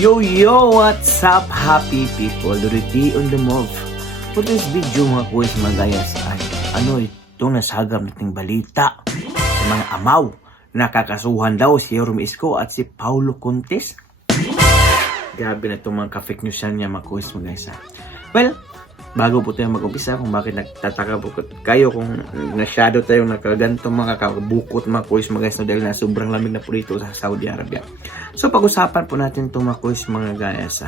Yo, what's up, happy people? Dority on the move. For this video mga kuwis mga gayas ay ano itong nasagam nating balita sa mga amaw. Nakakasuhan daw si Jerome Isko at si Paulo Contes. Grabe na itong mga ka-fake news niya mga kuwis mga gayas. Well, bago po tayo mag-umpisa kung bakit nagtataka po kayo kung nasyado tayong nakagantong mga kabukot mga kuwis mga guys dahil na sobrang lamig na po dito sa Saudi Arabia. So pag-usapan po natin itong mga kuwis mga guys.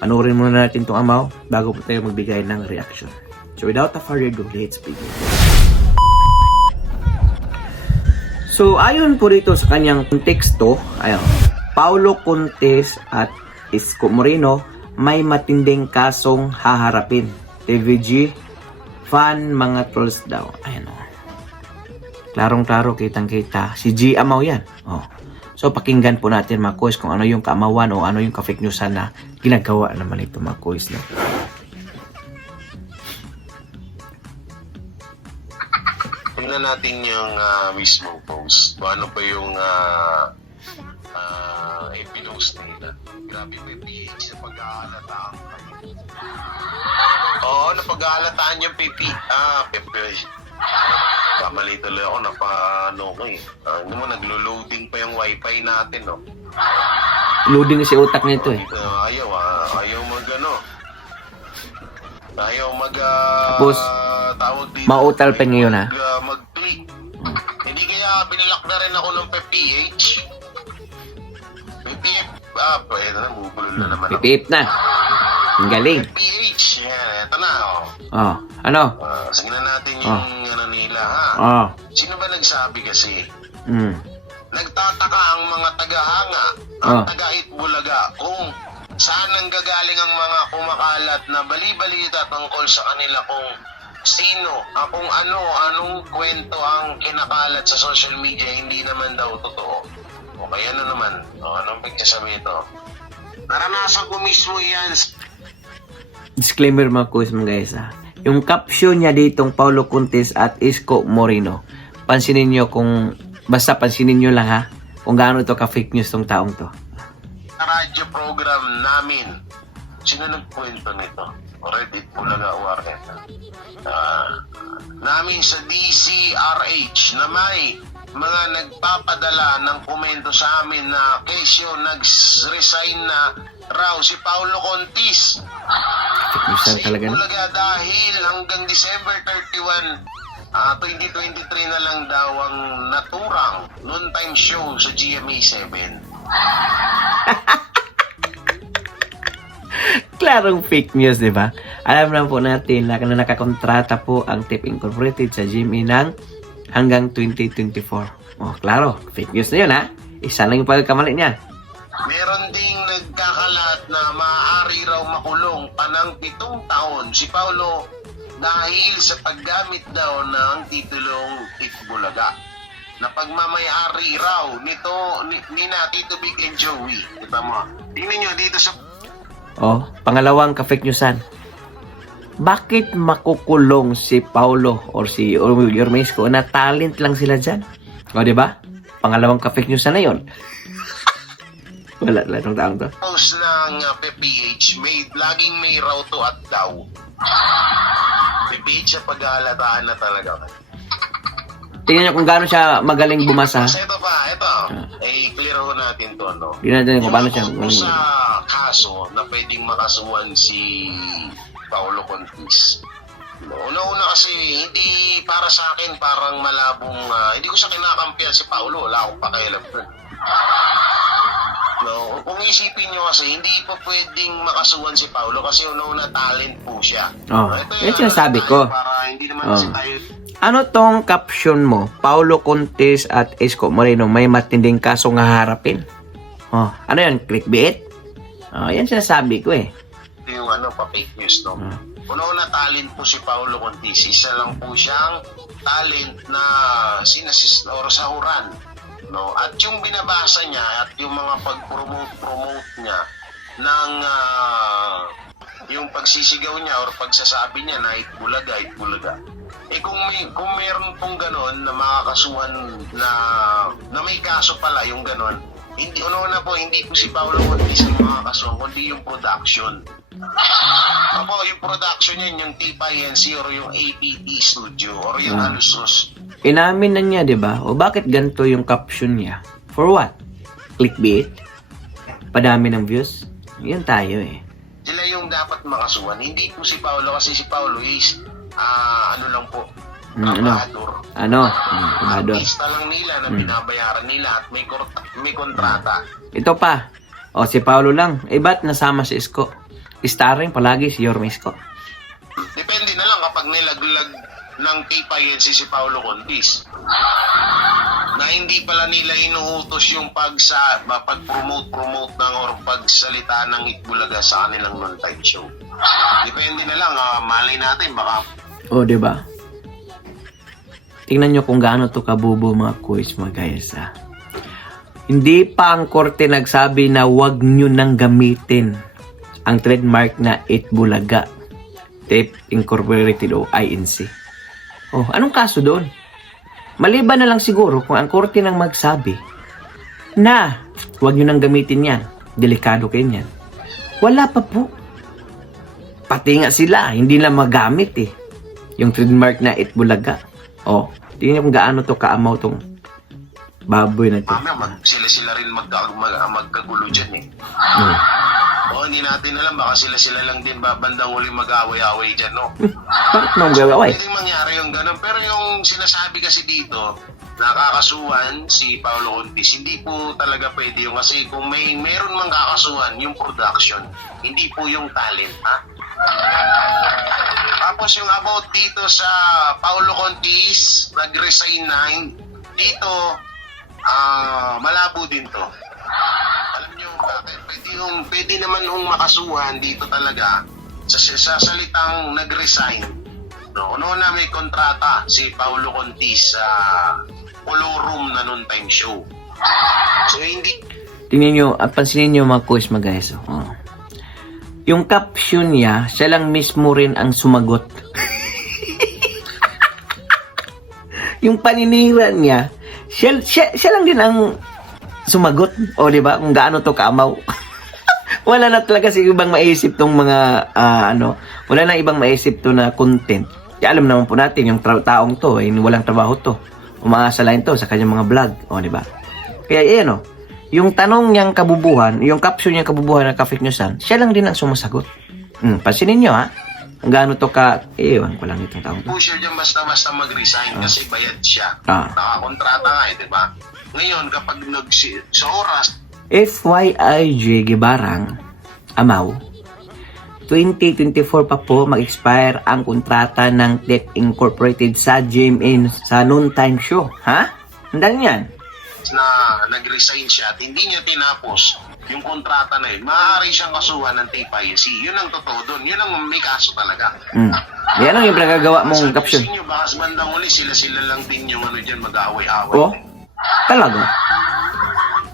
Panoorin muna natin itong amaw bago po tayo magbigay ng reaction. So without a further ado, let's begin. So ayon po dito sa kanyang teksto, ayun, Paulo Contes at Isko Moreno may matinding kasong haharapin. TVG fan mga trolls daw. Ayan o. Klarong-klaro, kitang-kita. Si G Amaw yan. Oh. So, pakinggan po natin mga kuys kung ano yung kaamawan o ano yung ka-fake newsan na ginagawa naman ito mga kuys. No? Tingnan natin yung mismong post. Kung ano pa yung pinost nila. Grabe may PH na pag-aalataan. Oo, napag-aalataan yung Pepe. Kamali tuloy ako, ano mo, naglo-loading pa yung wifi natin, no? Loading si utak nito eh. Ayaw Tapos, tawag dito. mautal pa ngayon ha. Mag-click. Hindi kaya binilak na rin ako ng PH. Pwede na, bubulol na naman ako. Pipip na. Ang galing. PH, yan, ito na, oh. Oh, ano? Sige na natin yung ano nila, ha? Oh. Sino ba nagsabi kasi? Mm. Nagtataka ang mga tagahanga, ang taga-Itbulaga, kung saan nanggagaling ang mga kumakalat na bali-balita tungkol sa kanila kung sino, kung anong kwento ang kinakalat sa social media, hindi naman daw totoo. Okay, ano naman? Anong pagsasabi ito? Naranasan ko mismo yan. Disclaimer mga kuys mga guys ha. Yung caption niya ditong Paulo Contes at Isko Moreno. Pansinin nyo basta pansinin nyo lang ha. Kung gaano ito ka-fake news tong taong to. Radyo program namin. Sino nagkwento nito? Reddit Bulaga Warren. Namin sa DCRH na may mga nagpapadala ng komento sa amin na kesyo nag-resign na raw si Paulo Contes sa Itbulaga dahil hanggang December 31, 2023 na lang daw ang naturang noon-time show sa GMA 7. Klarong fake news, di ba? Alam na po natin na nakakontrata po ang Tip Incorporated sa GMA ng hanggang 2024. Oh, klaro. Fake news na yun, ha? Isa lang yung pagkakamali niya. Meron ding nagkakalat na maaari raw makulong pa ng 7 taon si Paulo dahil sa paggamit daw ng titulong Itbulaga na pagmamayari raw nito ni na Tito Big and Joey. Kita mo. Tingnan nyo dito sa... Oh, pangalawang ka-fake newsan. Bakit makukulong si Paulo or si Jerome Isko na talent lang sila dyan? O, diba? Pangalawang ka-fake newsan na yun. Wala lang taong to. Post ng PPH, laging may raw to at daw. PPH sa pag-aalataan na talaga. Tingnan nyo kung gaano siya magaling bumasa. Ito. I-clear ho natin to, no? Tingnan natin kung paano siya. Sa kaso na pwedeng makasuhan si Paulo Contes. Una-una kasi, hindi para sa akin parang malabong, hindi ko siya kinakampihan si Paulo, wala akong pakialam doon. No, kung isipin nyo kasi, hindi pa pwedeng makasuhan si Paulo kasi una-una talent po siya. Oh, yan sinasabi ko. Para hindi naman kasi tayo... Ano tong caption mo? Paulo Contes at Isko Moreno may matinding kasong haharapin. Oh, ano yan? Clickbait? Oh, yan sinasabi ko eh. Yung pa-fake news, no? Una-una talent po si Paulo Contes. Isa lang po siyang talent na sinasis or sahuran. No? At yung binabasa niya at yung mga pag-promote niya ng yung pagsisigaw niya or pagsasabi niya na Itbulaga. Eh kung meron pong ganon na makakasuhan na may kaso pala yung ganon, hindi hindi po si Paolo Contis ang makakasuhan, kundi yung production. Opo, yung production niyan, yung TPINC or yung APT Studio or yung Alusos. Inamin na niya, di ba? O bakit ganito yung caption niya? For what? Clickbait? Padami ng views? Yun tayo eh. Sila yung dapat makasuhan. Hindi po si Paolo kasi si Paolo is ano lang po, trabahador. Trabahador. Artista lang nila na binabayaran nila at may kontrata. Ito pa. O, si Paolo lang. Eh, ba't nasama si Isko? Starring palagi si Yorme Isko. Depende na lang kapag nilaglag ng TPINC si Paolo Contis. Na hindi pala nila inuutos yung pag-promote ng or pagsalita ng Itbulaga sa kanilang non-time show. Depende na lang, malay natin baka. O, di ba? Tingnan nyo kung gaano to kabubo mga quiz mga guys ha. Hindi pa ang korte nagsabi na wag nyo nang gamitin ang trademark na Itbulaga Tape Incorporated o INC. Oh, anong kaso doon? Maliban na lang siguro kung ang korte nang magsabi na huwag nyo nang gamitin yan. Delikado kayo yan. Wala pa po. Pati nga sila, hindi na magamit eh. Yung trademark na Itbulaga. Oh, tingnan kung gaano to kaamaw tong baboy na to. Mamaya sila rin magkagulo dyan eh. Hindi natin alam, baka sila lang din bandang uli mag-away-away dyan, no? Bakit mo mag-away? Pwedeng mangyari yung ganun. Pero yung sinasabi kasi dito, nakakasuhan si Paolo Contis, hindi po talaga pwede yung kasi kung meron mang kakasuhan, yung production, hindi po yung talent, ha? Tapos yung about dito sa Paolo Contis, nag-resign na, dito, malabo din to. Alam nyo bakit? Pwede naman makasuhan dito talaga sa salitang nag-resign. No, na may kontrata si Paolo Contis sa Colorum na non-time show. So hindi. Tingnan nyo, pansinin nyo mga quiz mga guys. Oh. Yung caption niya, siya lang mismo rin ang sumagot. Yung paninira niya, siya lang din ang sumagot. O di ba? Kung gaano to kaamaw. Wala na talaga si ibang maisip tong mga wala na ibang maisip to na content. Kaya alam naman po natin yung taong to ay walang trabaho to. Umaasa lang to sa kanyang mga vlog. O di ba? Kaya ayan yung tanong niyang kabubuhan, yung caption niyang kabubuhan ng Ka-Fake Newsan, siya lang din ang sumasagot. Pansinin niyo ha. Ang gaano to ewan ko lang itong taong to. Po siya dyan basta-basta mag-resign kasi bayad siya. Nakakontrata nga di ba? Ngayon, kapag sa oras, FYIJ Gibarang, Amaw, 2024 pa po mag-expire ang kontrata ng Tape Incorporated sa GMA sa non-time show. Ha? Handa yan. Na nag-resign siya at hindi niya tinapos yung kontrata na yun, maaari siyang kasuhan ng TPINC. Yun ang totoo doon. Yun ang may kaso talaga. Yan ang yung pinagagawa mong caption. Sa baka bandang uli, sila lang din yung dyan mag-away-away. Oh? Talaga?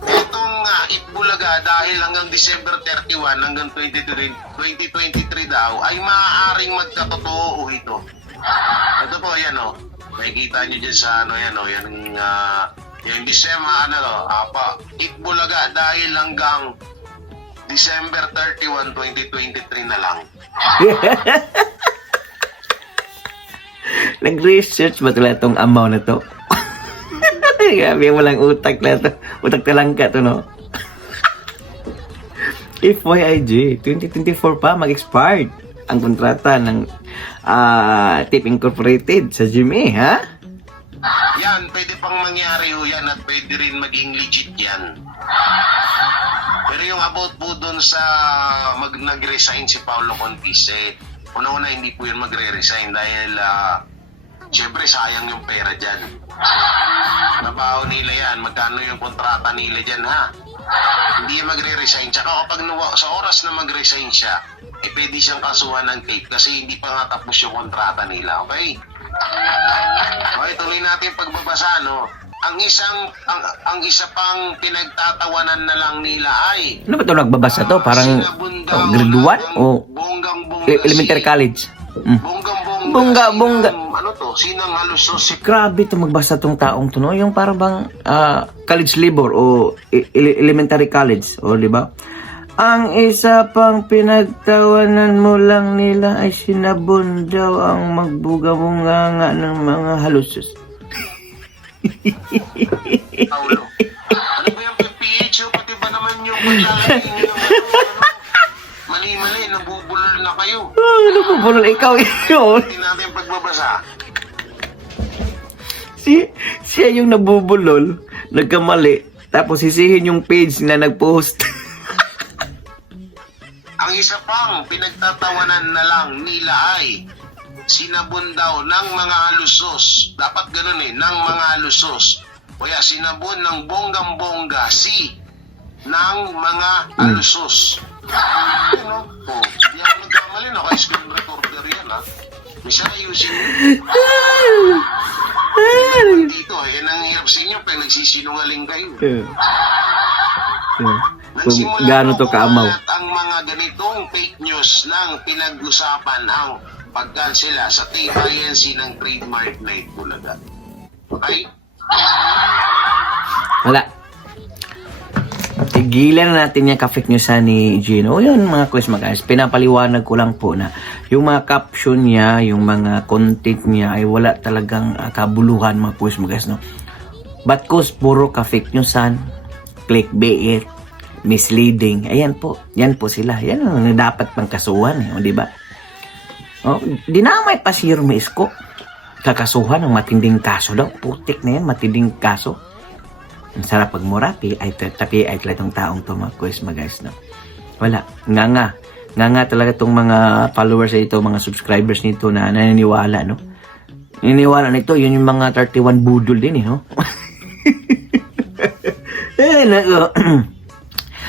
Itong Itbulaga dahil hanggang December 31 hanggang 2023 daw ay maaaring magkatotoo ito. Ito po yan Makikita nyo dyan sa yung December Itbulaga dahil hanggang December 31, 2023 na lang. Nag-research ba talaga itong amaw na to? Grabe, walang utak na to. Utak talangka to, no? FYIG, 2024 pa, mag-expired ang kontrata ng Tape Incorporated sa GMA, ha? Yan, pwede pang mangyari yan at pwede rin maging legit yan. Pero yung about po dun sa nag-resign si Paolo Contis, una-una hindi po yun magre-resign dahil siyempre sayang yung pera dyan. Trabaho nila yan, magkano yung kontrata nila dyan ha? Hindi magre-resign. Tsaka kapag sa oras na mag-resign siya, pwede siyang kasuhan ng tape kasi hindi pa nga tapos yung kontrata nila, okay? Okay, tuloy natin pagbabasa, Ang isa pang pinagtatawanan na lang nila ay ano ba ito nagbabasa to? Parang grade 1 o elementary college? Bonggang Bongga. Ano to? Sinang halusos si Grabe to magbasa tong taong to, no? Yung parang bang college labor o elementary college, o di ba? Ang isa pang pinagtawanan mo lang nila ay sinabon daw ang magbuga-bunga ng mga halusos. Paulo. Ano ba yung PPH? Pati ba naman yung paglalagay ng mali-mali, nabubulol na kayo. Ano po, bulol ikaw yun? Hindi natin pagbabasa. Siya yung nabubulol, nagkamali, tapos sisihin yung page na nag-post. Ang isa pang pinagtatawanan na lang nila ay sinabon daw ng mga halusos. Dapat ganun ng mga halusos. Kaya sinabon ng bonggang-bongga ng mga halusos. Ano? Oh, hindi ako nagkamali. Naka-screen recorder yan, ha? Minsan ayusin mo. Dito, yan ang hirap sa inyo pag nagsisinungaling kayo. Kung gaano to kaamaw. Ang mga ganitong fake news lang pinag-usapan ang pagkansela sa TINC ng Trademark Night Bulaga. Okay? Wala. Tigilan na natin yung ka-fake news ni Gino. Yun mga quiz guys, pinapaliwanag ko lang po na yung mga caption niya, yung mga content niya ay wala talagang kabuluhan mga quiz guys, no? But cause puro ka-fake newsan, clickbait, misleading. Ayan po. Yan po sila. Yan ang dapat pang kasuhan. O, diba? O, dinamay pa si Yorme Isko. Kakasuhan ng matinding kaso daw. Putik na yan. Matinding kaso. Ang sarap pagmurapi ay tapi ay talagang taong to mga quiz guys. No? Wala. Nga talaga itong mga followers nito, mga subscribers nito na naniniwala. No? Naniniwala nito. Yun yung mga 31 budol din. No?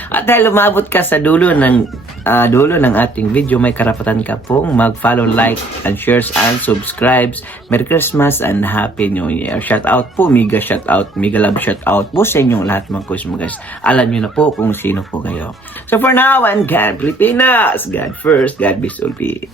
At dahil lumabot ka sa dulo ng ating video, may karapatan ka pong mag-follow, like, and shares, and subscribes. Merry Christmas and Happy New Year. Shout out po, mega love shout out po sa inyong lahat mga quiz mo guys. Alam nyo na po kung sino po kayo. So for now, and God Pilipinas, God first, God be all peace.